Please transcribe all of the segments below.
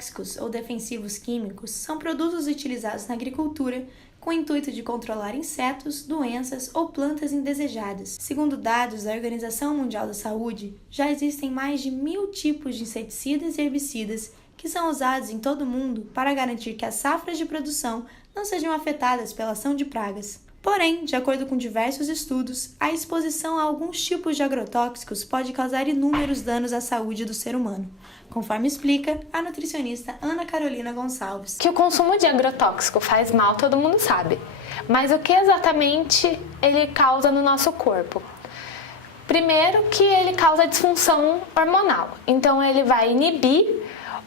Tóxicos ou defensivos químicos são produtos utilizados na agricultura com o intuito de controlar insetos, doenças ou plantas indesejadas. Segundo dados da Organização Mundial da Saúde, já existem mais de 1.000 tipos de inseticidas e herbicidas que são usados em todo o mundo para garantir que as safras de produção não sejam afetadas pela ação de pragas. Porém, de acordo com diversos estudos, a exposição a alguns tipos de agrotóxicos pode causar inúmeros danos à saúde do ser humano, conforme explica a nutricionista Ana Carolina Gonçalves. Que o consumo de agrotóxico faz mal, todo mundo sabe. Mas o que exatamente ele causa no nosso corpo? Primeiro que ele causa disfunção hormonal. Então ele vai inibir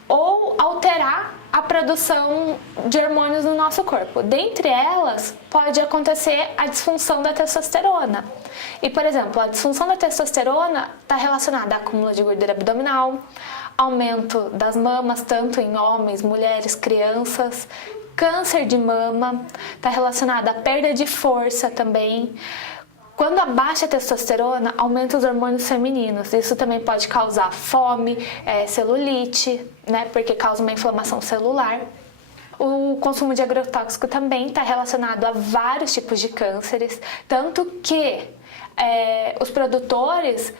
ou alterar a produção de hormônios no nosso corpo. Dentre elas, pode acontecer a disfunção da testosterona. E, por exemplo, a disfunção da testosterona está relacionada a acúmulo de gordura abdominal, aumento das mamas, tanto em homens, mulheres, crianças, câncer de mama, está relacionada à perda de força também. Quando abaixa a testosterona, aumenta os hormônios femininos. Isso também pode causar fome, celulite, né? Porque causa uma inflamação celular. O consumo de agrotóxico também está relacionado a vários tipos de cânceres, tanto que os produtores...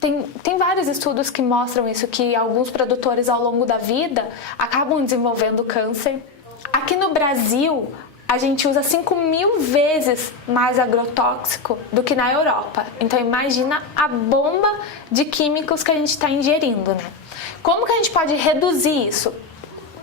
Tem vários estudos que mostram isso, que alguns produtores ao longo da vida acabam desenvolvendo câncer. Aqui no Brasil, a gente usa 5.000 vezes mais agrotóxico do que na Europa. Então imagina a bomba de químicos que a gente está ingerindo, né? Como que a gente pode reduzir isso?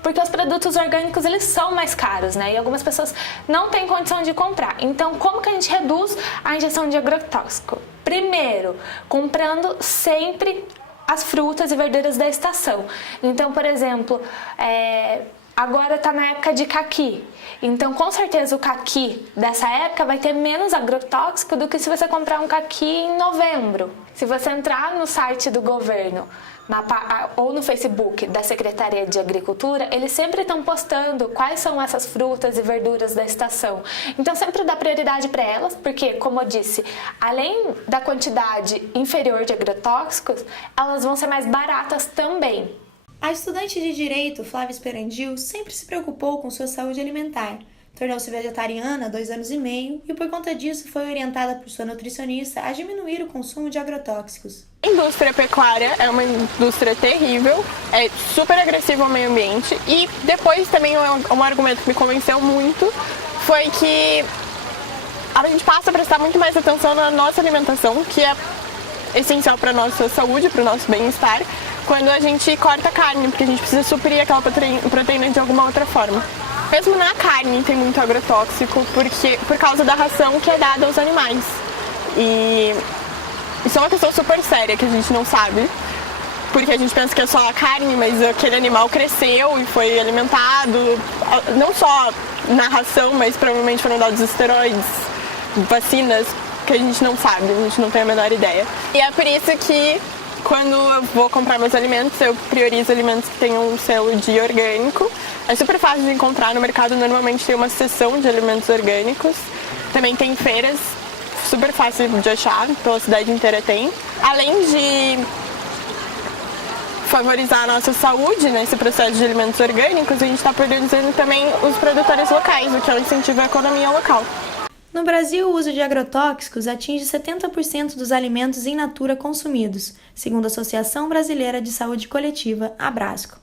Porque os produtos orgânicos, eles são mais caros, né? E algumas pessoas não têm condição de comprar. Então, como que a gente reduz a ingestão de agrotóxico? Primeiro, comprando sempre as frutas e verduras da estação. Então, por exemplo, agora está na época de caqui. Então, com certeza, o caqui dessa época vai ter menos agrotóxico do que se você comprar um caqui em novembro. Se você entrar no site do governo ou no Facebook da Secretaria de Agricultura, eles sempre estão postando quais são essas frutas e verduras da estação. Então, sempre dá prioridade para elas, porque, como eu disse, além da quantidade inferior de agrotóxicos, elas vão ser mais baratas também. A estudante de Direito, Flávia Esperandil, sempre se preocupou com sua saúde alimentar. Tornou-se vegetariana há 2 anos e meio e, por conta disso, foi orientada por sua nutricionista a diminuir o consumo de agrotóxicos. A indústria pecuária é uma indústria terrível, é super agressiva ao meio ambiente e depois também um argumento que me convenceu muito foi que a gente passa a prestar muito mais atenção na nossa alimentação, que é essencial para a nossa saúde, para o nosso bem-estar, quando a gente corta carne, porque a gente precisa suprir aquela proteína de alguma outra forma. Mesmo na carne tem muito agrotóxico, por causa da ração que é dada aos animais. E isso é uma questão super séria que a gente não sabe, porque a gente pensa que é só a carne, mas aquele animal cresceu e foi alimentado, não só na ração, mas provavelmente foram dados esteroides, vacinas, que a gente não sabe, a gente não tem a menor ideia. E é por isso que quando eu vou comprar meus alimentos, eu priorizo alimentos que tenham um selo de orgânico. É super fácil de encontrar no mercado, normalmente tem uma seção de alimentos orgânicos. Também tem feiras, super fácil de achar, pela cidade inteira tem. Além de favorizar a nossa saúde nesse processo de alimentos orgânicos, a gente está priorizando também os produtores locais, o que é um incentivo à economia local. No Brasil, o uso de agrotóxicos atinge 70% dos alimentos in natura consumidos, segundo a Associação Brasileira de Saúde Coletiva, Abrasco.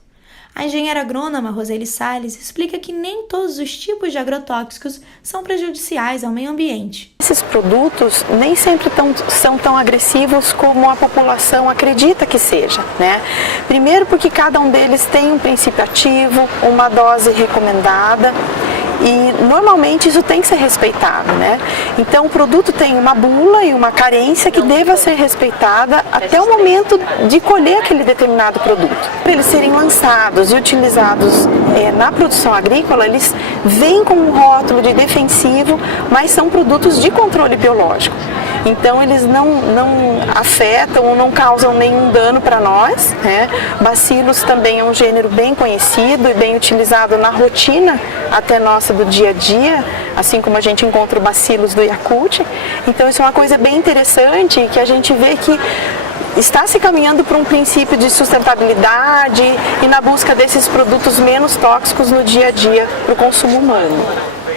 A engenheira agrônoma Roseli Salles explica que nem todos os tipos de agrotóxicos são prejudiciais ao meio ambiente. Esses produtos nem sempre são tão agressivos como a população acredita que seja, né? Primeiro porque cada um deles tem um princípio ativo, uma dose recomendada. E normalmente isso tem que ser respeitado, né? Então o produto tem uma bula e uma carência que deva ser respeitada até o momento de colher aquele determinado produto. Para eles serem lançados e utilizados na produção agrícola, eles vêm com um rótulo de defensivo, mas são produtos de controle biológico. Então eles não afetam ou não causam nenhum dano para nós, né? Bacilos também é um gênero bem conhecido e bem utilizado na rotina até nossa do dia a dia, assim como a gente encontra o bacilos do Yakult. Então isso é uma coisa bem interessante, que a gente vê que está se caminhando para um princípio de sustentabilidade e na busca desses produtos menos tóxicos no dia a dia para o consumo humano.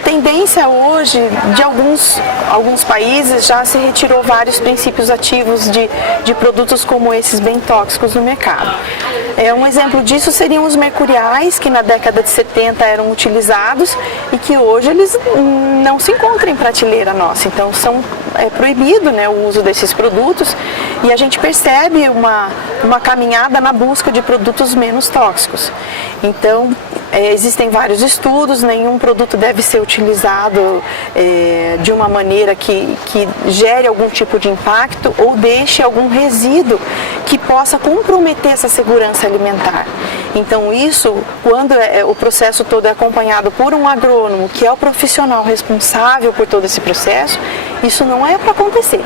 Tendência hoje de alguns países já se retirou vários princípios ativos de produtos como esses bem tóxicos no mercado. Um exemplo disso seriam os mercuriais, que na década de 70 eram utilizados e que hoje eles não se encontram em prateleira nossa. Então é proibido, né, o uso desses produtos e a gente percebe uma caminhada na busca de produtos menos tóxicos. Então existem vários estudos, nenhum produto deve ser utilizado de uma maneira que gere algum tipo de impacto ou deixe algum resíduo que possa comprometer essa segurança alimentar. Então isso, quando o processo todo é acompanhado por um agrônomo, que é o profissional responsável por todo esse processo, isso não é para acontecer.